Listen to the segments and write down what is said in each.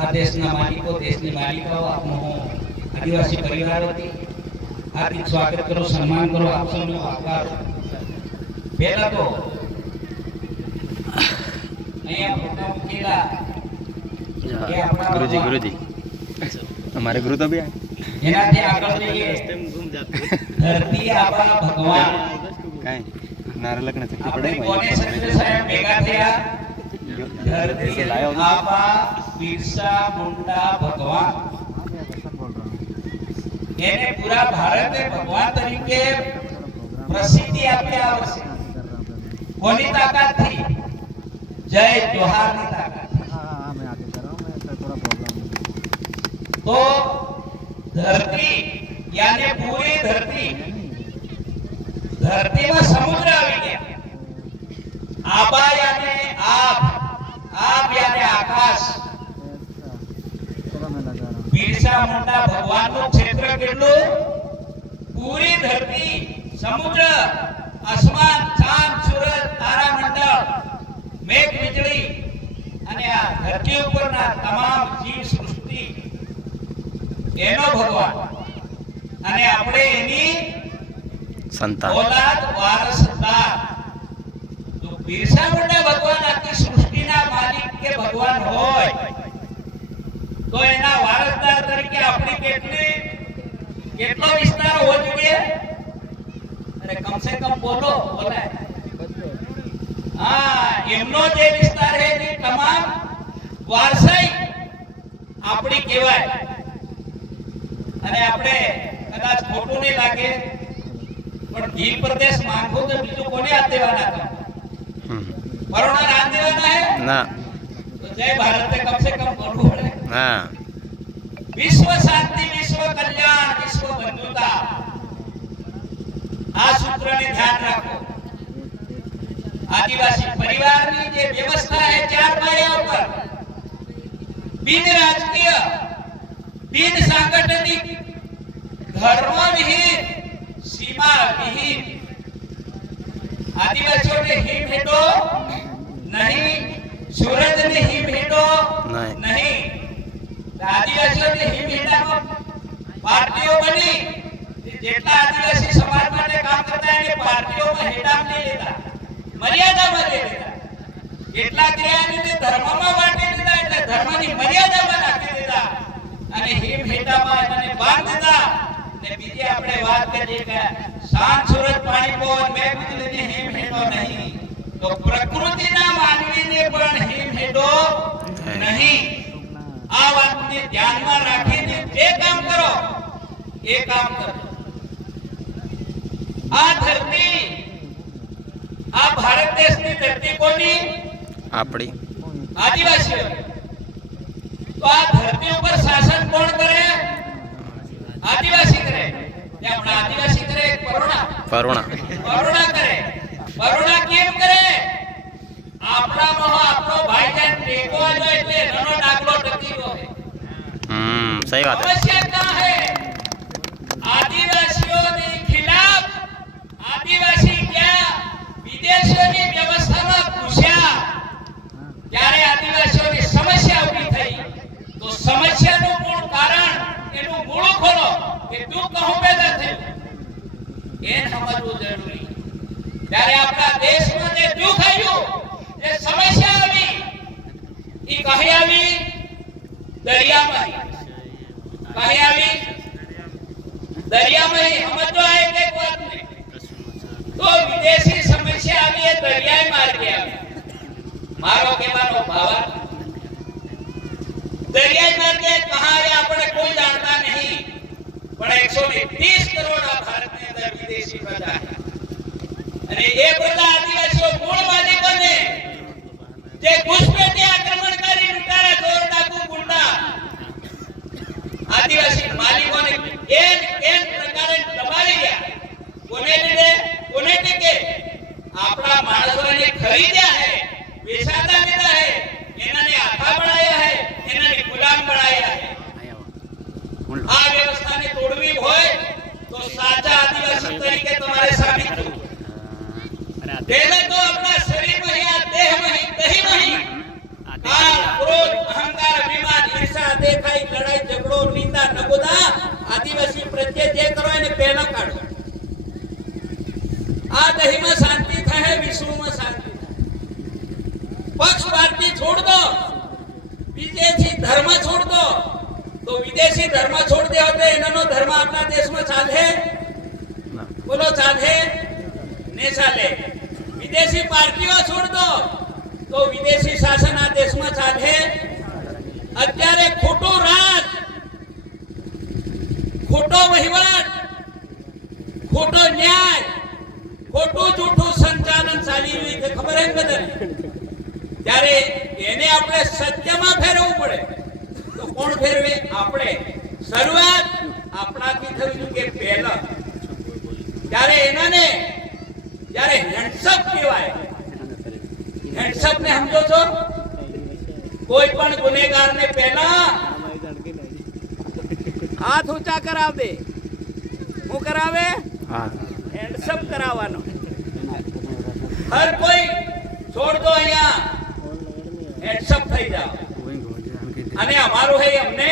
આ દેશના માલિકો, દેશની માલિકાઓ, આપનો આદિવાસી પરિવારો વતી હાર્દિક સ્વાગત કરો, સન્માન કરો, આપ સૌનો આભાર. પહેલા તો અહીંયા ફોટા મૂકેલા गुरुजी गुरुजी हमारे गुरु तो भी है એનાથી આગળ જઈએ. ધરતી આબા ભગવાન કાઈ નારા લખને છે આપણે કોને સંજય સાહેબ ભેગા થયા? ધરતી આબા બિરસા મુંડા ભગવાન. એને પૂરા ભારતે ભગવાન તરીકે પ્રસિદ્ધિ આપી આ વર્ષે. કોની તાકાતથી? જય જોહારની તાકાત. तो धरती यानी पूरी धरती, धरती में समुद्र આવી ગયા. આબા यानी आप, आप यानी आकाश. બિરસા મુંડા ભગવાનનું ક્ષેત્ર કેટલું? પૂરી ધરતી, સમુદ્ર, આસમાન, ચાંદ, સૂરજ, તારામંડળ, મેઘ વીજળી અને આ ધરતી ઉપરના તમામ જીવ સૃષ્ટિ એનો ભગવાન. અને આપણે એની संतान ઓલાદ, વારસદાર. જો બિરસા મુંડા ભગવાન આખી સૃષ્ટિના માલિક કે ભગવાન હોય તો એના વારસદાર તરીકે આપણી કેટલો વિસ્તાર હોવો જોઈએ? અરે કમસે કમ બોલો, બોલાય. હા, એમનો જે વિસ્તાર છે એ તમામ વારસાઈ આપણી કહેવાય. અને આપણે કદાચ ખોટું નહીં લાગે પણ ભીલ પ્રદેશ માંગો તો બીજું કોને હાથ દેવાના હતા? પરોણા હાથ દેવાના હે ના તો જય ભારત કમ સે કમ બોલવું પડે. हाँ વિશ્વ શાંતિ, વિશ્વ કલ્યાણ, વિશ્વ બંધુતા, આ સૂત્રને ધ્યાન રાખો. આદિવાસી પરિવારની જે વ્યવસ્થા છે 4 પાયા ઉપર, બિન રાજકીય, બિન સાંગઠનિક, ધર્મ વિહીન, સીમા વિહીન. આદિવાસીઓને હિમ હેડો નહીં, સૂરજને હિમ હેડો નહીં. આદિવાસીઓને હિમ હેડામાં પાર્ટીઓ બની, જેટલા આદિવાસી સમાજ માટે કામ કરતા એને પાર્ટીઓમાં હેડામ નહીં લેતા, મર્યાદામાં લઈ લેતા. એટલા ક્રિયાને ધર્મમાં વાટી દીધા એટલે ધર્મની મર્યાદામાં નાખી દીધા અને હિમ હેડામાં એને બાંધ દીધા. ને બીજી આપણે વાત કરીએ કે શાંત, સૂરજ, પાણી, પવન, મેઘ વીજળીને હિમ હેડો નહીં, તો પ્રકૃતિના માનવીને પણ હિમ હેડો નહીં. આ વાતને ધ્યાનમાં રાખીને જે કામ કરો એ કામ કરો. આ ધરતી, આ ભારત દેશની ધરતી કોની? આપણી આદિવાસીઓ. તો આ ધરતી ઉપર શાસન કોણ કરે? આદિવાસી કરે. આપણે આદિવાસી કરે પરોણા, પરોણા પરોણા કરે. પરોણા કેમ કરે? આપણામાં આપણો ભાઈજાન ટેકો આલ્યો એટલે એનો ડાગલો ટકી ગયો. सही बात है समस्या क्या है? आदिवासियों के खिलाफ आदिवासी क्या विदेशों की व्यवस्था में घुस्या ત્યારે આદિવાસીઓની સમસ્યા ઊભી થઈ. તો સમસ્યાનું મૂળ કારણ, એનું મૂળ ખોલો કે દુઃખ કહું પેદા થયું એ સમજવું જરૂરી. ત્યારે આપણા દેશમાં જે દુઃખ આવ્યું, જે સમસ્યા આવી, એ કહી આવી દરિયામાં. કહી આવી દરિયામાં. સમજો આ એક વાતને, તો વિદેશી સમસ્યા આવી એ દરિયાઈ માર્ગે આવી. મારો કહેવાનો ભાવ, દરિયાઈ માર્ગે કહાં આવ્યા આપણે કોઈ જાણતા નહીં, પણ 130 કરોડ આ ભારતની અંદર વિદેશી પ્રજા છે. અને એ બધા આદિવાસીઓ મૂળવાદી બને, જે ઘૂસપેઠી, આક્રમણકારી, લૂંટારા, ચોર, ડાકુ, ગુંડા આદિવાસી માલિકોને એન પ્રકારે દબાવી ગયા. કોને લીધે? કોને ટીકે? આપણા માણસોને ખરીદ્યા હે, વેચાતા લીધા હે, એનાને આખા બનાયા હે, એનાને ગુલામ બનાયા હે. આ વ્યવસ્થાને તોડવી હોય તો સાચા આદિવાસી તરીકે તમારે સાબિત થવું. पहले तो अपना शरीर में ही, देह में ही, दही में ही काल, क्रोध, अहंकार, अभिमान, ईर्ष्या વિદેશી ધર્મ છોડ દો તો વિદેશી ધર્મ છોડ દે તો એનો ધર્મ આપણા દેશમાં ચાલે? બોલો ચાલે ને ચાલે? વિદેશી પાર્ટીઓ છોડ દો તો વિદેશી શાસન આ દેશમાં ચાલે? અત્યારે ખોટું રાજ, ખોટો વહીવટ, ખોટો ન્યાય, ખોટું જૂઠું સંચાલન ચાલી રહ્યું છે, ખબર છે બધાને? ત્યારે એને આપણે સત્યમાં ફેરવવું પડે તો કોણ ફેરવે? આપણે. શરૂઆત આપણાથી થવી જોઈએ પહેલા. ત્યારે એનાને જ્યારે હેન્ડસઅપ કહેવાય. હેન્ડસઅપ ને સમજો છો? કોઈ પણ ગુનેગારને પહેલા હાથ ઊંચા કરાવ દે. શું કરાવે? હેન્ડસઅપ કરાવવાનો. હર કોઈ છોડ દો, અહીંયા હેન્ડસઅપ થઈ જાવ. અને અમારું હે અમને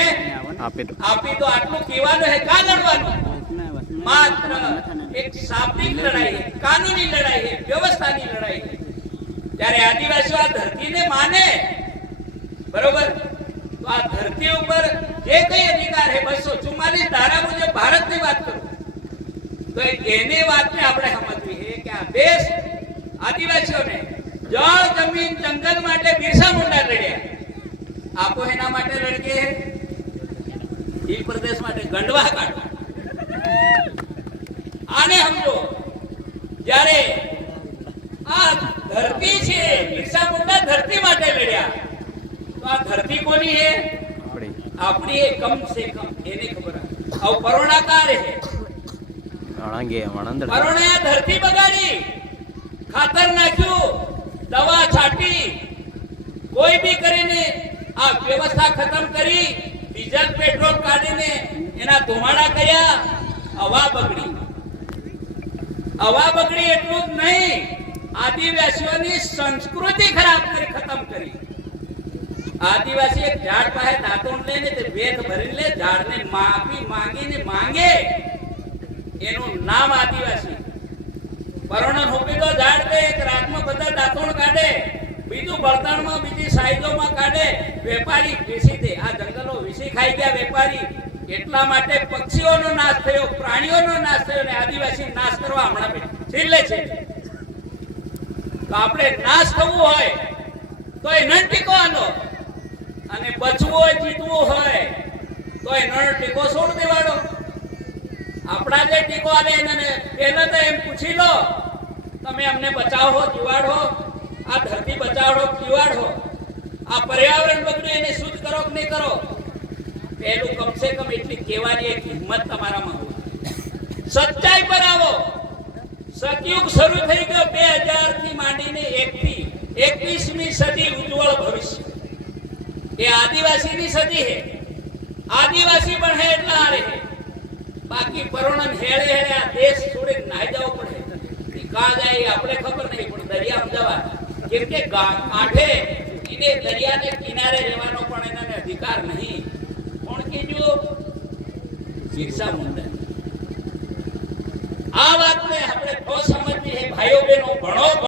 આપી તો આટલું કહેવાનું હે. કા લડવાનું? માત્ર એક શાબ્દિક લડાઈ હે, કાનૂની લડાઈ હે, વ્યવસ્થાની લડાઈ હે. ત્યારે આદિવાસીઓ આ ધરતીને માને, બરોબર? તો આ ધરતી ઉપર જે કઈ અધિકાર હે 244 ધારા મુજબ ભારતની વાત કરું તો એની વાતને આપણે સમજવી છે કે આ દેશ આદિવાસીઓને જળ, જમીન, જંગલ માટે બિરસા મુંડા લડ્યા. આપો એના માટે લડકે એ પ્રદેશ માટે ગંડવા કાઢો. આને સમજો. જ્યારે આ ધરતી છે, બિરસા મુંડા ધરતી માટે લડ્યા તો આ ધરતી કોની છે? આપણી છે. કમ સે કમ એને ખબર. આવ પરોણાકાર છે. પરોણે આ ધરતી બગાડી, ખાતર નાખ્યું, દવા છાટી, કોઈ બી કરીને આ વ્યવસ્થા ખતમ કરી, ડીઝલ પેટ્રોલ કાઢીને એના ધુમાડા કર્યા, હવા બગડી. હવા બગડી એટલું જ નહીં, આદિવાસીઓની સંસ્કૃતિ ખરાબ કરી, ખતમ કરી. આદિવાસી એક ઝાડ પાસે દાંતણ લઈને તે વેઠ ભરી લે, ઝાડને માપી માંગીને માંગે, એનું નામ આદિવાસી. પરોણન હોપી તો ઝાડ દે, એક રાતમાં બધા દાંતણ કાઢે, બીજું બળતણમાં, બીજી સાઈડોમાં કાઢે, વેપારી વેચી દે. આ જંગલો વિસી ખાઈ ગયા વેપારી. એટલા માટે પક્ષીઓનો નાશ થયો, પ્રાણીઓનો નાશ થયો, અને આદિવાસી નાશ કરવા હમણાં છેલ્લે છે. તો આપણે નાશ થવું હોય તો એ નન ટીકો આનો, અને બચવું હોય, જીતવું હોય તો એ નન ટીકો છોડ દેવાડો. આપણા જે ટીકો આલે એને પહેલા તો એમ પૂછી લો, તમે અમને બચાવો, જીવાડો, આ ધરતી બચાવડો, જીવાડો, આ પર્યાવરણ બગડ્યું એને શુદ્ધ કરો કે નહીં કરો? પહેલું કમસે કમ એટલી કહેવાની એક હિંમત તમારામાં હોય. સચ્ચાઈ પર આવો. સતયુગ શરૂ થઈ ગયો 2000 થી માંડીને 21મી સદી ઉજ્જવળ ભવિષ્ય એ આદિવાસીની સદી છે. આદિવાસી પણ હે એટલા હારે હે. બાકી પરોણન હેળે હેળે આ દેશ છોડીને નાહી જવો પડે. કા જાય એ આપણે ખબર નહીં, પણ દરિયામાં જવા કેમ કે કાંઠે એને દરિયાને કિનારે રહેવાનો પણ એનાને અધિકાર નહીં. કોણ કીધું? બિરસા મુંડા. આ વાતને આપણે ઠોસ સમજવી છે. ભાઈઓ બહેનો, ભણો.